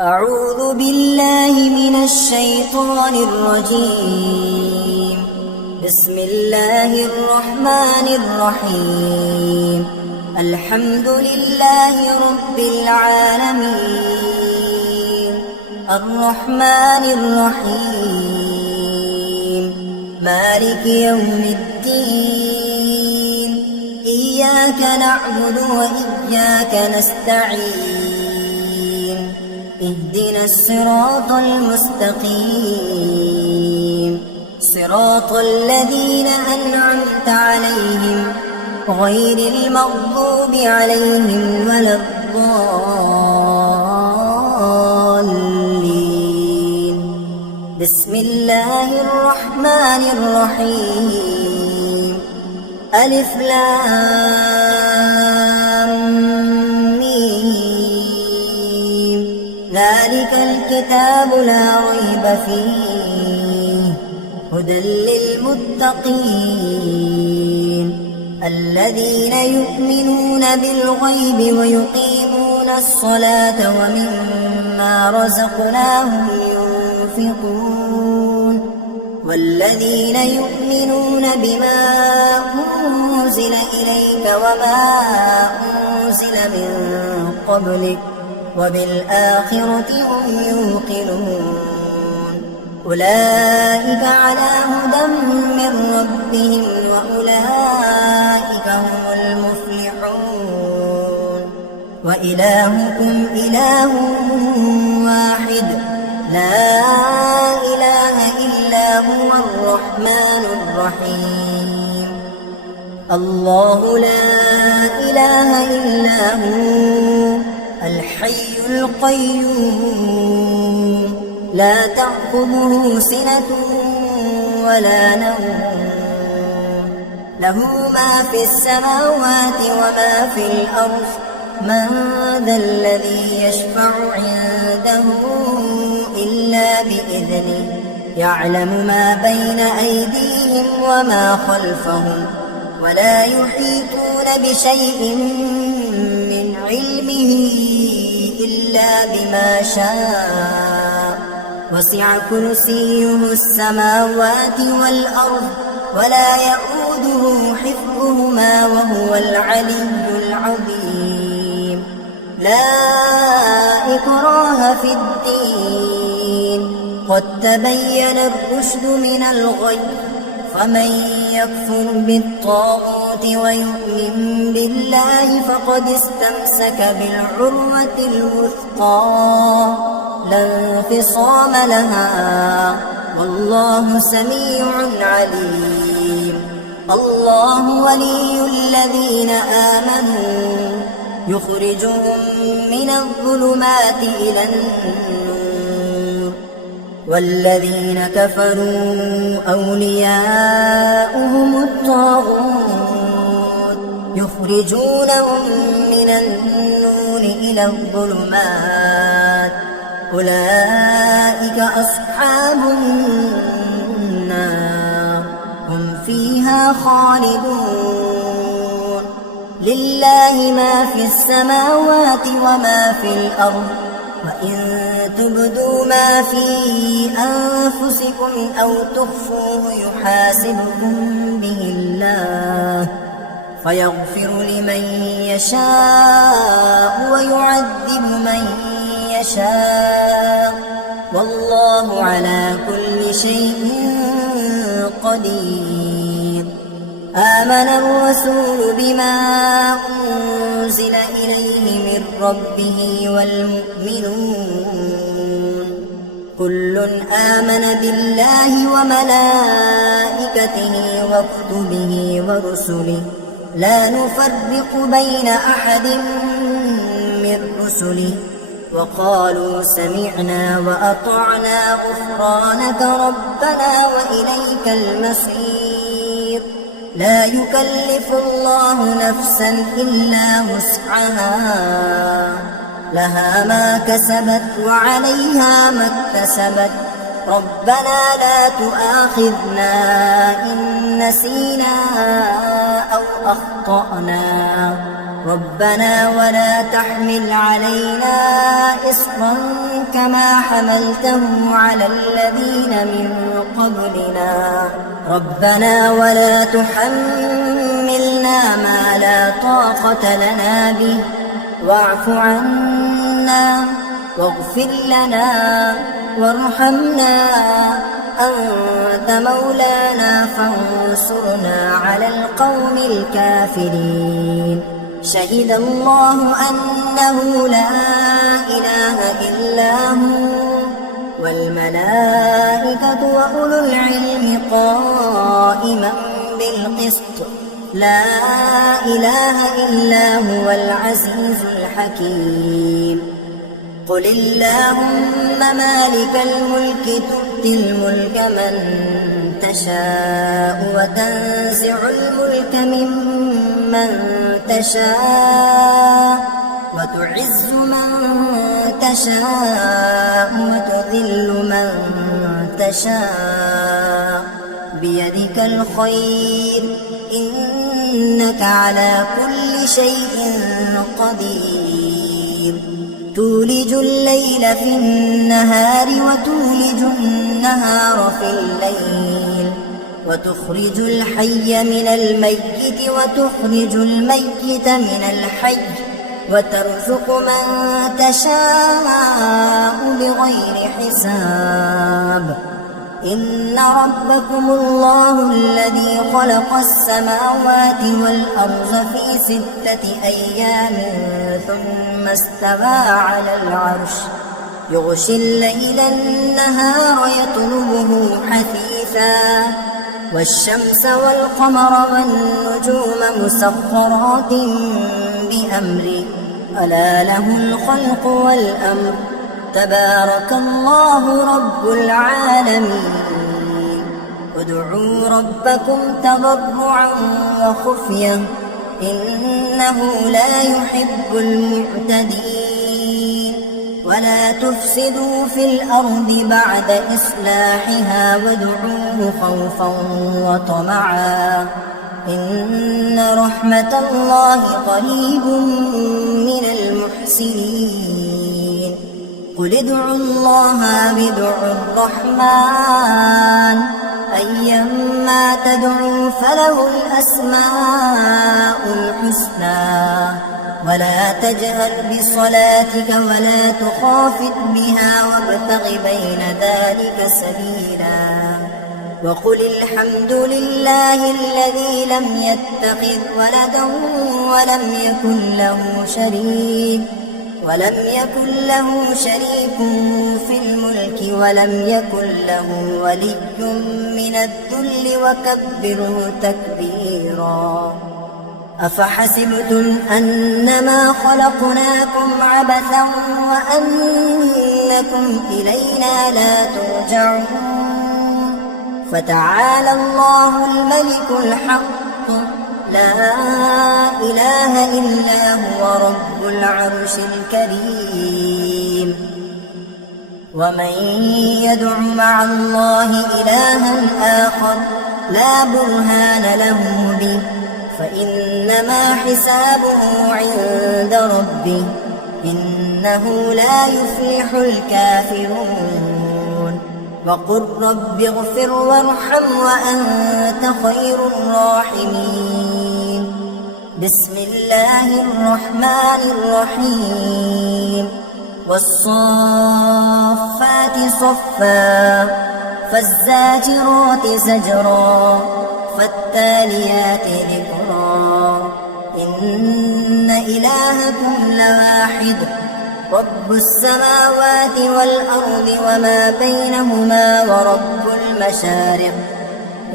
أعوذ بالله من الشيطان الرجيم. بسم الله الرحمن الرحيم. الحمد لله رب العالمين، الرحمن الرحيم، مالك يوم الدين. إياك نعبد وإياك نستعين. اهدنا الصراط المستقيم، صراط الذين أنعمت عليهم غير المغضوب عليهم ولا الضالين. بسم الله الرحمن الرحيم. ألف لام ذلك الكتاب لا ريب فيه هدى للمتقين الذين يؤمنون بالغيب ويقيمون الصلاة ومما رزقناهم ينفقون والذين يؤمنون بما أنزل إليك وما أنزل من قبلك وبالآخرة هم يوقنون. أولئك على هدى من ربهم وأولئك هم المفلحون. وإلهكم إله واحد لا إله إلا هو الرحمن الرحيم. الله لا إله إلا هو الحي القيوم لا تأخذه سنة ولا نوم، له ما في السماوات وما في الأرض. من ذا الذي يشفع عنده إلا بإذنه، يعلم ما بين أيديهم وما خلفهم ولا يحيطون بشيء من علمه إلا بما شاء. وسع كرسيه السماوات والأرض ولا يئوده حفظهما وهو العلي العظيم. لا إكراه في الدين، قد تبين الرشد من الغي. فمن يكفر بالطاغوت ويؤمن بالله فقد استمسك بالعروة الوثقى لا انفصام لها، والله سميع عليم. الله ولي الذين آمنوا يخرجهم من الظلمات إلى النور، والذين كفروا أولياؤهم الطاغوت يخرجونهم من النور إلى الظلمات. أولئك أصحاب النار هم فيها خالدون. لله ما في السماوات وما في الأرض، وإن تبدوا ما في أنفسكم أو تخفوه يحاسبكم به الله فيغفر لمن يشاء ويعذب من يشاء، والله على كل شيء قدير. آمن الرسول بما أنزل إليه من ربه والمؤمنون كل آمن بالله وملائكته وكتبه ورسله لا نفرق بين أحد من رسله وقالوا سمعنا وأطعنا غفرانك ربنا وإليك المصير. لا يكلف الله نفسا إلا وسعها، لها ما كسبت وعليها ما اكتسبت. ربنا لا تؤاخذنا إن نسينا أو أخطأنا ربنا ولا تحمل علينا إصرا كما حملته على الذين من قبلنا ربنا ولا تحملنا ما لا طاقة لنا به واعف عنا واغفر لنا وارحمنا أنت مولانا فانصرنا على القوم الكافرين شهد الله أنه لا إله إلا هو والملائكة وأولو العلم قائما بالقسط لا إله إلا هو العزيز الحكيم قل اللهم مالك الملك تؤتي الملك من تشاء وتنزع الملك ممن تشاء وتعز من تشاء وتذل من تشاء بيدك الخير إنك على كل شيء قدير تولج الليل في النهار وتولج النهار في الليل وتخرج الحي من الميت وتخرج الميت من الحي وترزق من تشاء بغير حساب إن ربكم الله الذي خلق السماوات والأرض في 6 أيام ثم استوى على العرش يغشي الليل النهار يطلبه حثيثا والشمس والقمر والنجوم مسخرات بأمره ألا له الخلق والأمر تبارك الله رب العالمين ادعوا ربكم تضرعا وخفية إنه لا يحب المعتدين ولا تفسدوا في الأرض بعد إصلاحها وادعوه خوفا وطمعا إن رحمة الله قريب من المحسنين قل ادعوا الله بدعوا الرحمن أيما تدعوا فله الأسماء الحسنى ولا تجهر بصلاتك ولا تخافت بها وابتغ بين ذلك سبيلا وقل الحمد لله الذي لم يتخذ ولدا ولم يكن له شريك في الملك ولم يكن له ولي من الذل وكبره تكبيرا أفحسبتم أنما خلقناكم عبثا وأنكم إلينا لا ترجعون فتعالى الله الملك الحق لا إله إلا هو رب العرش الكريم ومن يدع مع الله إلها آخر لا برهان له به فإنما حسابه عند ربه إنه لا يفلح الكافرون وقل رب اغفر وارحم وأنت خير الراحمين بسم الله الرحمن الرحيم والصافات صفا فالزاجرات زجرا فالتاليات ذكرا إن إلهكم لواحد رب السماوات والأرض وما بينهما ورب المشارق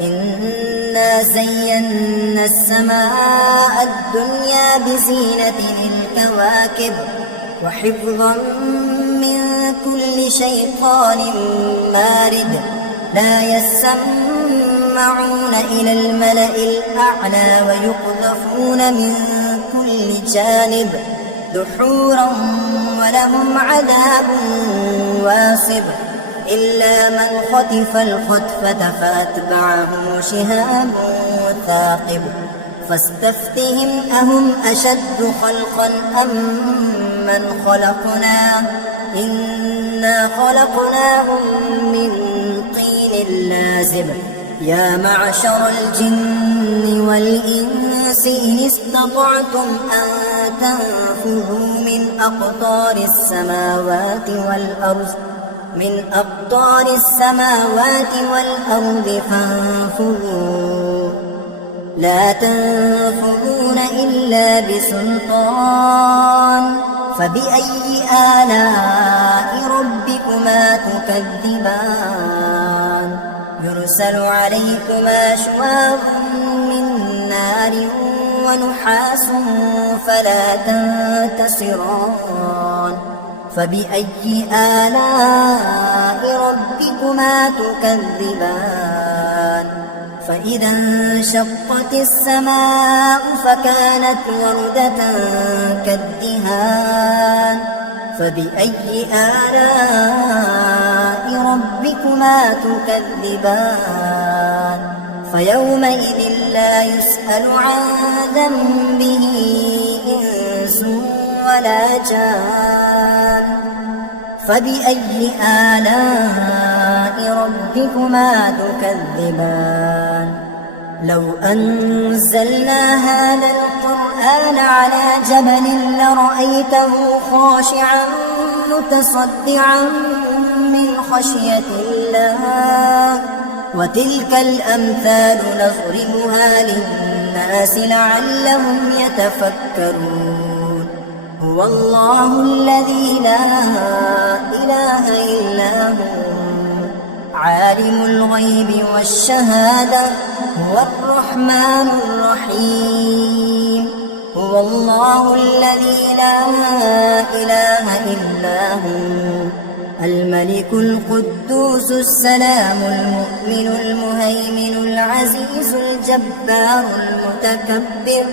إنا زينا السماء الدنيا بزينة الكواكب وحفظا من كل شيطان مارد لا يسمعون إلى الملأ الأعلى ويقذفون من كل جانب دحورا ولهم عذاب واصب إلا من خطف الخطفة فأتبعه شهاب ثاقب فاستفتهم أهم أشد خلقا أم من خلقنا إنا خلقناهم من طين لازب يا معشر الجن والإنس إن استطعتم أن تنفذوا من أقطار السماوات والأرض فانفذوا لا تنفذون إلا بسلطان فبأي آلاء ربكما تكذبان يرسل عليكما شواظ من نار ونحاس فلا تنتصران فبأي آلاء ربكما تكذبان فإذا انشقت السماء فكانت وردة كالدهان فبأي آلاء ربكما تكذبان فيومئذ لا يسأل عن ذنبه إنس ولا جان فبأي آلاء ربكما تكذبان لو أنزلنا هذا القرآن على جبل لرأيته خاشعا متصدعا من خشية الله وتلك الأمثال نضربها للناس لعلهم يتفكرون هو الله الذي لا إله إلا هو عالم الغيب والشهادة هو الرحمن الرحيم هو الله الذي لا إله إلا هو الملك القدوس السلام المؤمن المهيمن العزيز الجبار المتكبر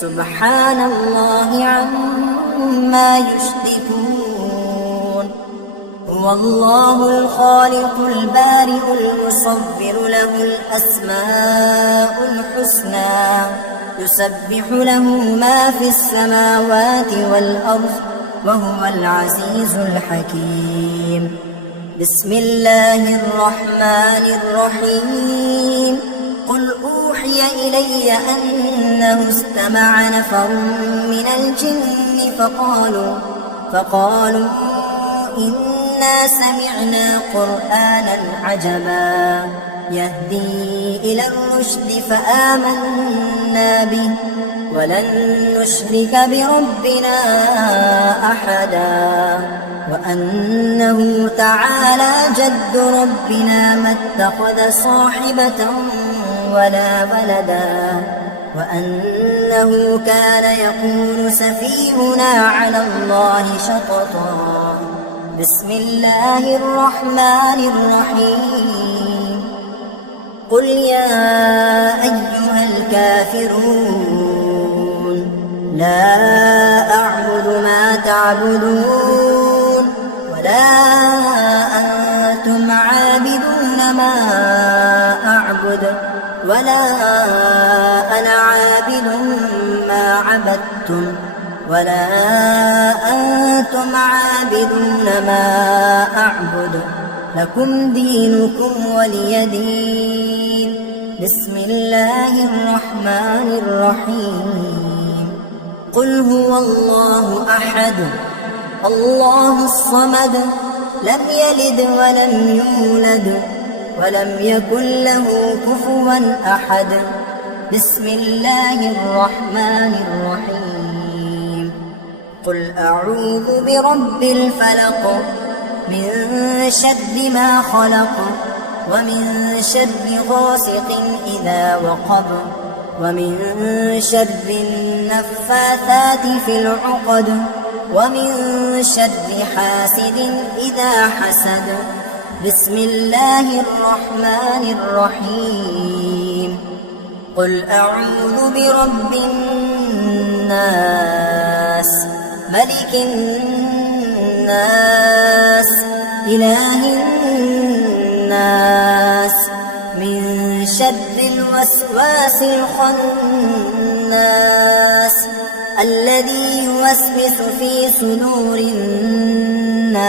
سبحان الله عما يشركون هو الله الخالق البارئ المصور له الأسماء الحسنى يسبح له ما في السماوات والأرض وهو العزيز الحكيم بسم الله الرحمن الرحيم قل أوحي إلي أنه استمع نفر من الجن فقالوا إنا سمعنا قرآنا عجبا يهدي إلى الرشد فآمنا به ولن نشرك بربنا أحدا وأنه تعالى جد ربنا ما اتخذ صاحبة ولا ولدا وأنه كان يقول سفيهنا على الله شططا بسم الله الرحمن الرحيم قل يا أيها الكافرون لا أعبد ما تعبدون ولا أنتم عابدون ما أعبد ولا أنا عابد ما عبدتم ولا أنتم عابدون ما أعبد لكم دينكم ولي دين بسم الله الرحمن الرحيم قل هو الله أحد الله الصمد لم يلد ولم يولد ولم يكن له كفوا أحد بسم الله الرحمن الرحيم قل أعوذ برب الفلق من شر ما خلق ومن شر غاسق إذا وقب ومن شر النفاثات في العقد ومن شر حاسد إذا حسد بسم الله الرحمن الرحيم قل أعوذ برب الناس ملك الناس إله الناس من شر الوسواس الخناس الذي يوسوس في صدور الناس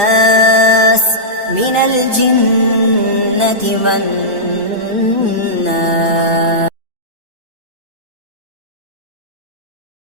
من الجنة والناس.